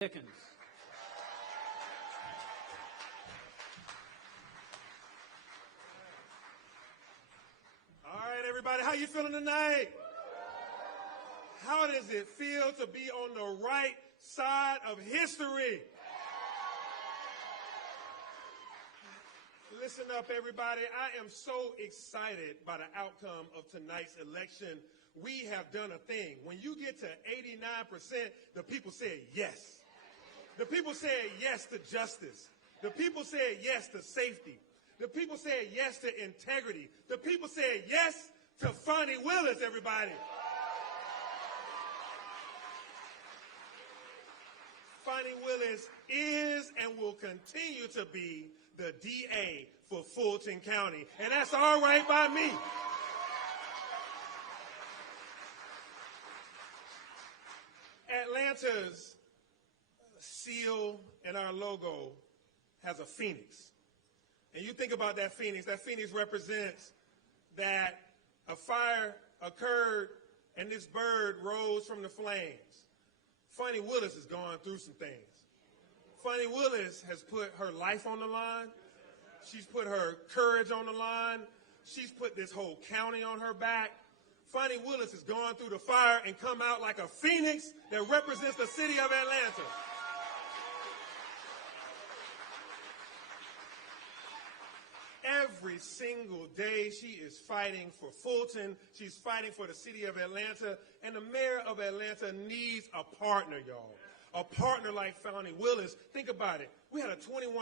Dickens. All right, everybody, how you feeling tonight? How does it feel to be on the right side of history? Listen up, everybody. I am so excited by the outcome of tonight's election. We have done a thing. When you get to 89%, the people said yes. The people said yes to justice. The people said yes to safety. The people said yes to integrity. The people said yes to Fani Willis, everybody. Fani Willis is and will continue to be the D.A. for Fulton County. And that's all right by me. Atlanta's seal and our logo has a phoenix. And you think about that phoenix represents that a fire occurred and this bird rose from the flames. Fani Willis is going through some things. Fani Willis has put her life on the line. She's put her courage on the line. She's put this whole county on her back. Fani Willis has gone through the fire and come out like a phoenix that represents the city of Atlanta. Every single day she is fighting for Fulton. She's fighting for the city of Atlanta. And the mayor of Atlanta needs a partner, y'all. A partner like Fani Willis. Think about it. We had a 21%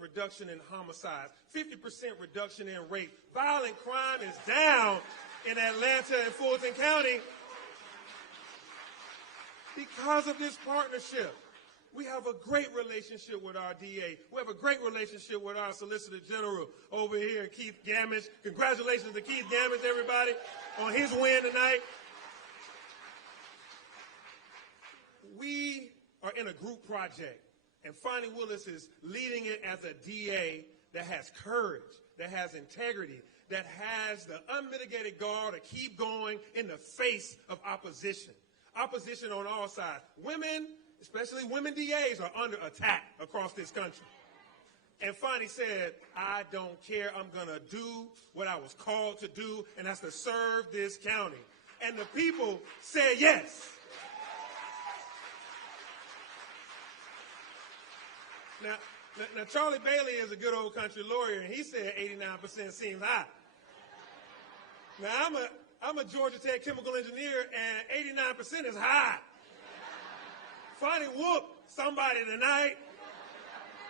reduction in homicides, 50% reduction in rape. Violent crime is down in Atlanta and Fulton County because of this partnership. We have a great relationship with our DA. We have a great relationship with our Solicitor General over here, Keith Gamage. Congratulations to Keith Gamage, everybody, on his win tonight. We are in a group project, and Fani Willis is leading it as a DA that has courage, that has integrity, that has the unmitigated gall to keep going in the face of opposition. Opposition on all sides. Women, especially women DAs, are under attack across this country. And Fani said, I don't care. I'm going to do what I was called to do, and that's to serve this county. And the people said yes. Now, Charlie Bailey is a good old country lawyer, and he said 89% seems high. Now, I'm a Georgia Tech chemical engineer, and 89% is high. Fani whooped somebody tonight,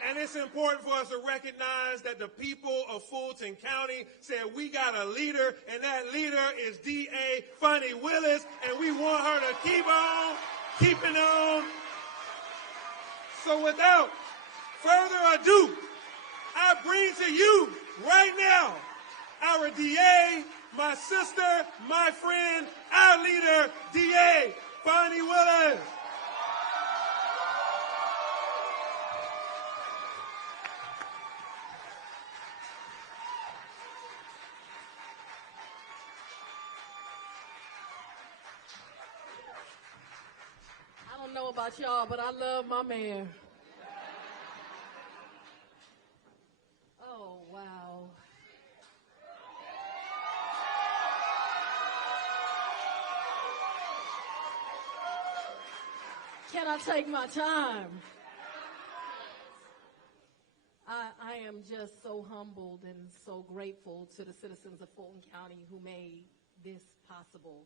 and it's important for us to recognize that the people of Fulton County said we got a leader, and that leader is D.A. Fani Willis, and we want her to keep on keeping on. So without further ado, I bring to you right now our DA, my sister, my friend, our leader, DA Fani Willis. I don't know about y'all, but I love my mayor. Oh, wow. Can I take my time? I am just so humbled and so grateful to the citizens of Fulton County who made this possible.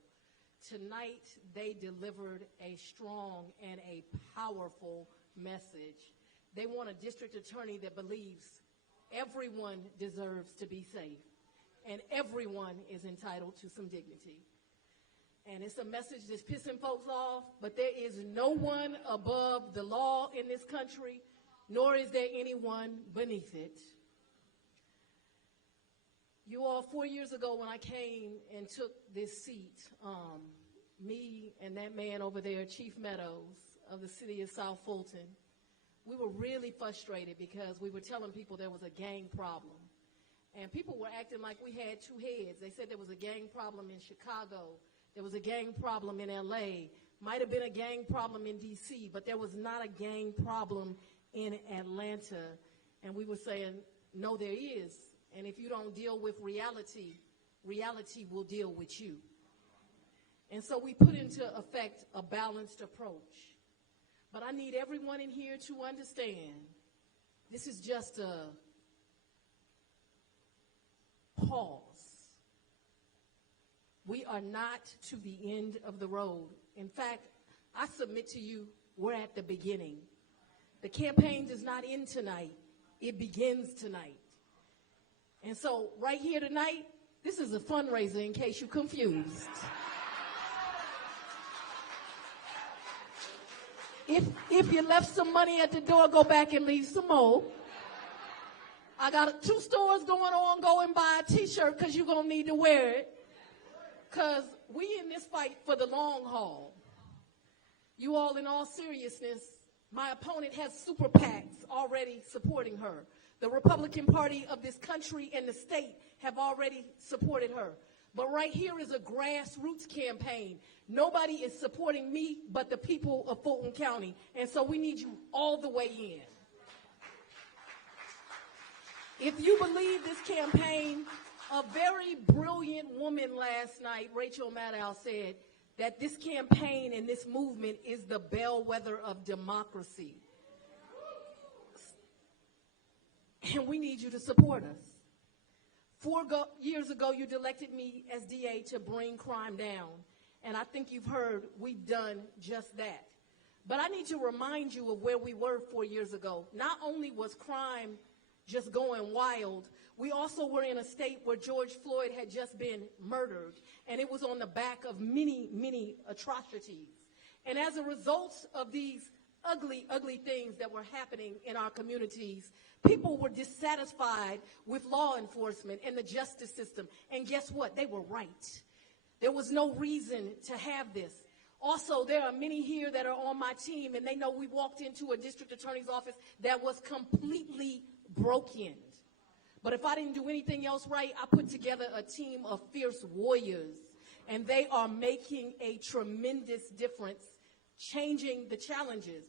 Tonight, they delivered a strong and a powerful message. They want a district attorney that believes everyone deserves to be safe and everyone is entitled to some dignity. And it's a message that's pissing folks off, but there is no one above the law in this country, nor is there anyone beneath it. You all, 4 years ago when I came and took this seat, me and that man over there, Chief Meadows of the city of South Fulton, we were really frustrated because we were telling people there was a gang problem. And people were acting like we had two heads. They said there was a gang problem in Chicago. There was a gang problem in L.A. Might have been a gang problem in D.C., but there was not a gang problem in Atlanta. And we were saying, no, there is. And if you don't deal with reality, reality will deal with you. And so we put into effect a balanced approach. But I need everyone in here to understand this is just a pause. We are not to the end of the road. In fact, I submit to you, we're at the beginning. The campaign does not end tonight. It begins tonight. And so right here tonight, this is a fundraiser in case you're confused. If you left some money at the door, go back and leave some more. I got 2 stores going on. Go and buy a T-shirt because you're going to need to wear it. Because we in this fight for the long haul. You all, in all seriousness, my opponent has super PACs already supporting her. The Republican Party of this country and the state have already supported her. But right here is a grassroots campaign. Nobody is supporting me but the people of Fulton County. And so we need you all the way in. If you believe this campaign, a very brilliant woman last night, Rachel Maddow, said that this campaign and this movement is the bellwether of democracy. And we need you to support us. 4 years ago, you elected me as DA to bring crime down. And I think you've heard we've done just that. But I need to remind you of where we were 4 years ago. Not only was crime just going wild, we also were in a state where George Floyd had just been murdered. And it was on the back of many, many atrocities. And as a result of these ugly, ugly things that were happening in our communities, people were dissatisfied with law enforcement and the justice system. And guess what? They were right. There was no reason to have this. Also, there are many here that are on my team, and they know we walked into a district attorney's office that was completely broken. But if I didn't do anything else right, I put together a team of fierce warriors, and they are making a tremendous difference, changing the challenges.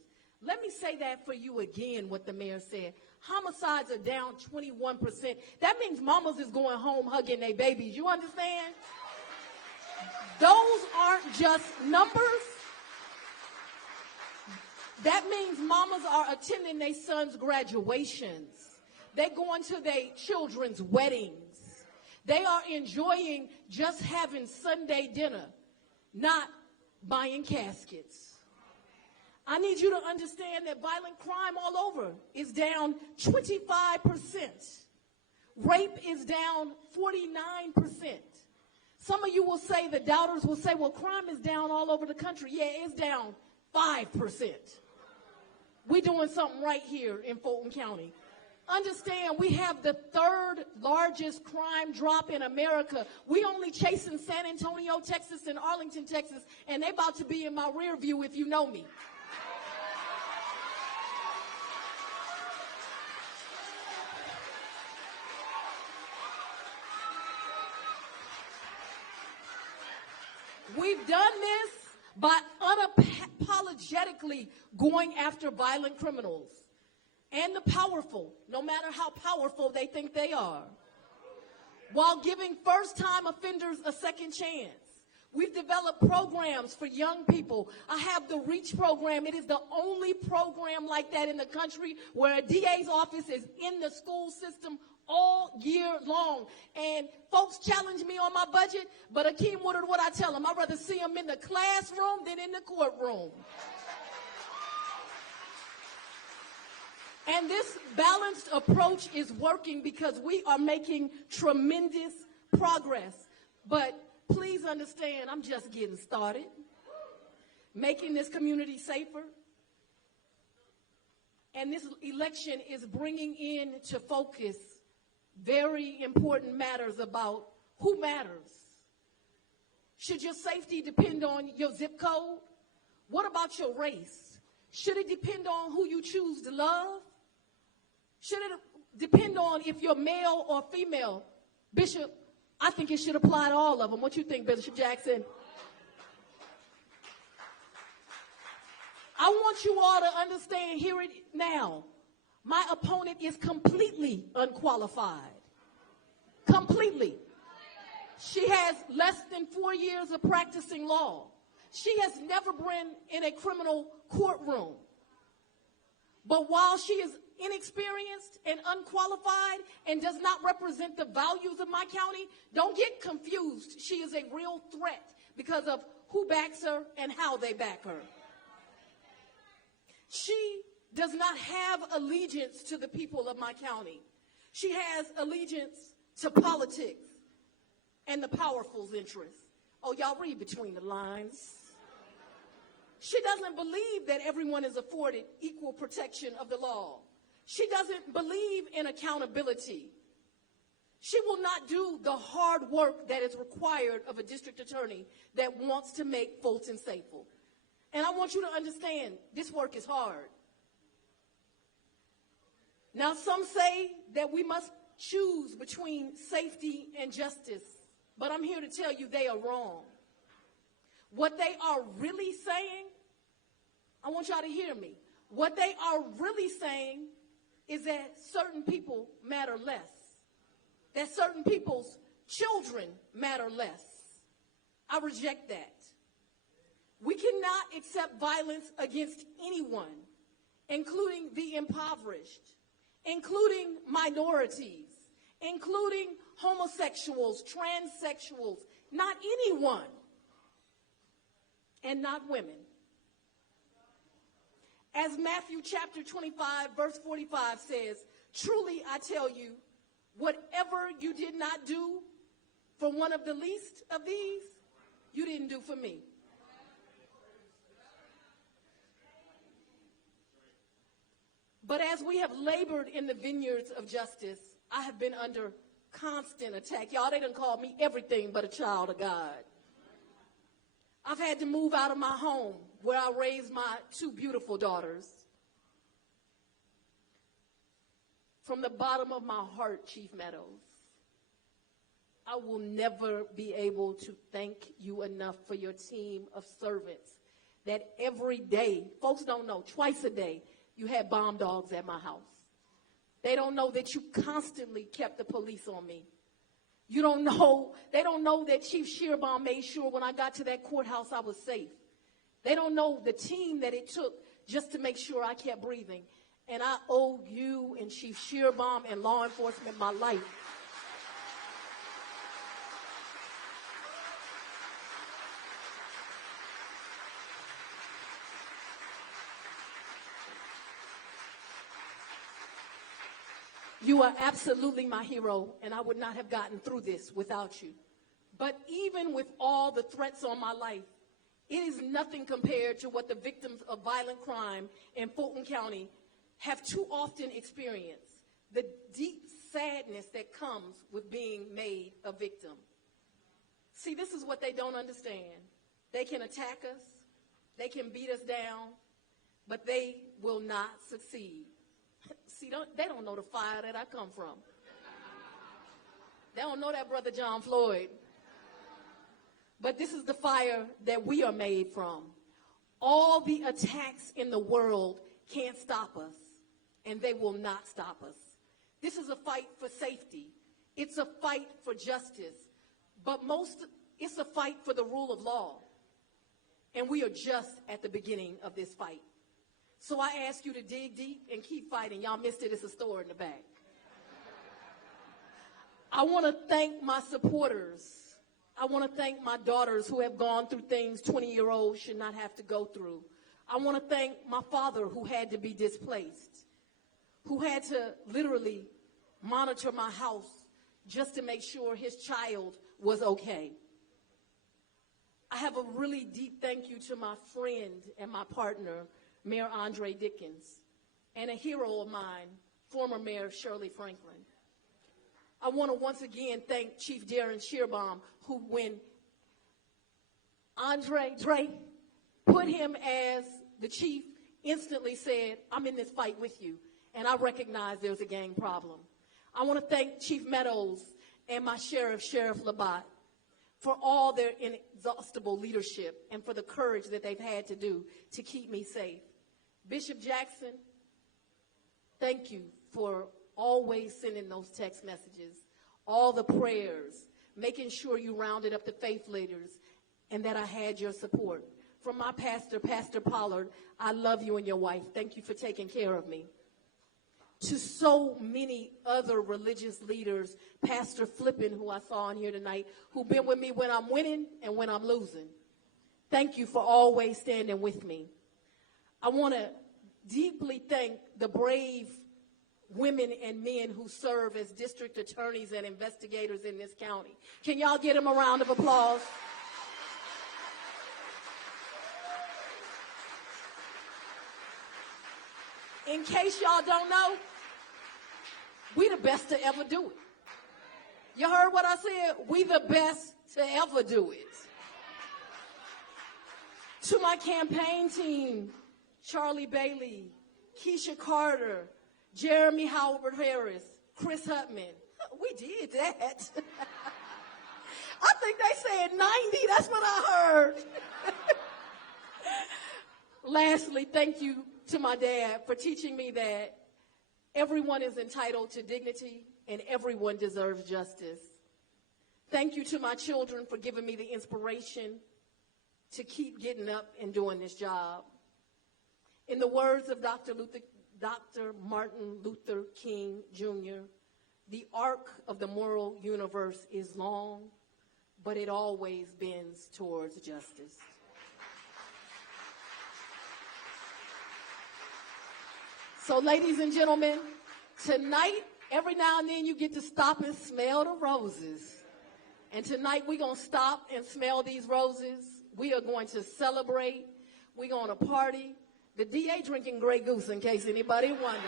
Let me say that for you again, what the mayor said. Homicides are down 21%. That means mamas is going home hugging their babies. You understand? Those aren't just numbers. That means mamas are attending their sons' graduations. They're going to their children's weddings. They are enjoying just having Sunday dinner, not buying caskets. I need you to understand that violent crime all over is down 25%. Rape is down 49%. Some of you will say, the doubters will say, well, crime is down all over the country. Yeah, it's down 5%. We're doing something right here in Fulton County. Understand, we have the 3rd largest crime drop in America. We only chasing San Antonio, Texas, and Arlington, Texas, and they about to be in my rear view if you know me. We've done this by unapologetically going after violent criminals and the powerful, no matter how powerful they think they are, while giving first-time offenders a second chance. We've developed programs for young people. I have the REACH program. It is the only program like that in the country where a DA's office is in the school system all year long. And folks challenge me on my budget, but Akeem Woodard, what I tell them, I'd rather see them in the classroom than in the courtroom. And this balanced approach is working because we are making tremendous progress. But please understand, I'm just getting started. Making this community safer. And this election is bringing into focus very important matters about who matters. Should your safety depend on your zip code? What about your race? Should it depend on who you choose to love? Should it depend on if you're male or female? Bishop, I think it should apply to all of them. What you think, Bishop Jackson? I want you all to understand, hear it now. My opponent is completely unqualified. Completely. She has less than 4 years of practicing law. She has never been in a criminal courtroom. But while she is inexperienced and unqualified and does not represent the values of my county, don't get confused. She is a real threat because of who backs her and how they back her. She does not have allegiance to the people of my county. She has allegiance to politics and the powerful's interests. Oh, y'all read between the lines. She doesn't believe that everyone is afforded equal protection of the law. She doesn't believe in accountability. She will not do the hard work that is required of a district attorney that wants to make Fulton safer. And I want you to understand, this work is hard. Now, some say that we must choose between safety and justice, but I'm here to tell you they are wrong. What they are really saying, I want y'all to hear me. What they are really saying is that certain people matter less, that certain people's children matter less. I reject that. We cannot accept violence against anyone, including the impoverished, including minorities, including homosexuals, transsexuals, not anyone, and not women. As Matthew chapter 25, verse 45 says, truly I tell you, whatever you did not do for one of the least of these, you didn't do for me. But as we have labored in the vineyards of justice, I have been under constant attack. Y'all, they done called me everything but a child of God. I've had to move out of my home where I raised my 2 beautiful daughters. From the bottom of my heart, Chief Meadows, I will never be able to thank you enough for your team of servants that every day, folks don't know, twice a day, you had bomb dogs at my house. They don't know that you constantly kept the police on me. You don't know, they don't know that Chief Shearbaum made sure when I got to that courthouse I was safe. They don't know the team that it took just to make sure I kept breathing. And I owe you and Chief Shearbaum and law enforcement my life. You are absolutely my hero, and I would not have gotten through this without you. But even with all the threats on my life, it is nothing compared to what the victims of violent crime in Fulton County have too often experienced, the deep sadness that comes with being made a victim. See, this is what they don't understand. They can attack us, they can beat us down, but they will not succeed. See, they don't know the fire that I come from. They don't know that Brother John Floyd. But this is the fire that we are made from. All the attacks in the world can't stop us, and they will not stop us. This is a fight for safety. It's a fight for justice. But it's a fight for the rule of law. And we are just at the beginning of this fight. So I ask you to dig deep and keep fighting. Y'all missed it. It's a store in the back. I want to thank my supporters. I want to thank my daughters who have gone through things 20-year-olds should not have to go through. I want to thank my father who had to be displaced, who had to literally monitor my house just to make sure his child was okay. I have a really deep thank you to my friend and my partner, Mayor Andre Dickens, and a hero of mine, former Mayor Shirley Franklin. I want to once again thank Chief Darren Shearbaum, who when Andre put him as the chief, instantly said, I'm in this fight with you, and I recognize there's a gang problem. I want to thank Chief Meadows and my sheriff, Sheriff Labatt, for all their inexhaustible leadership and for the courage that they've had to do to keep me safe. Bishop Jackson, thank you for always sending those text messages, all the prayers, making sure you rounded up the faith leaders, and that I had your support. From my pastor, Pastor Pollard, I love you and your wife. Thank you for taking care of me. To so many other religious leaders, Pastor Flippin, who I saw on here tonight, who've been with me when I'm winning and when I'm losing. Thank you for always standing with me. I want to deeply thank the brave women and men who serve as district attorneys and investigators in this county. Can y'all give them a round of applause? In case y'all don't know, we the best to ever do it. You heard what I said? We the best to ever do it. To my campaign team, Charlie Bailey, Keisha Carter, Jeremy Howard Harris, Chris Hutman. We did that. I think they said 90. That's what I heard. Lastly, thank you to my dad for teaching me that everyone is entitled to dignity and everyone deserves justice. Thank you to my children for giving me the inspiration to keep getting up and doing this job. In the words of Dr. Martin Luther King Jr., the arc of the moral universe is long, but it always bends towards justice. So, ladies and gentlemen, tonight, every now and then you get to stop and smell the roses. And tonight we're going to stop and smell these roses. We are going to celebrate. We're going to party. The DA drinking Grey Goose, in case anybody wondering.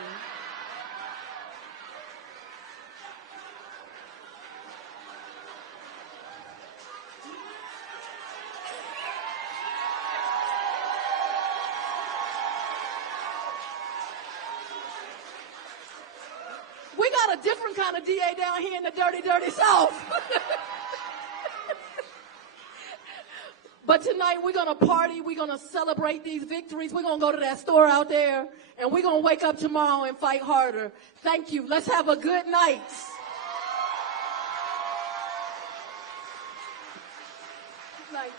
We got a different kind of DA down here in the dirty, dirty South. But tonight we're going to party. We're going to celebrate these victories. We're going to go to that store out there, and we're going to wake up tomorrow and fight harder. Thank you. Let's have a good night. Good night.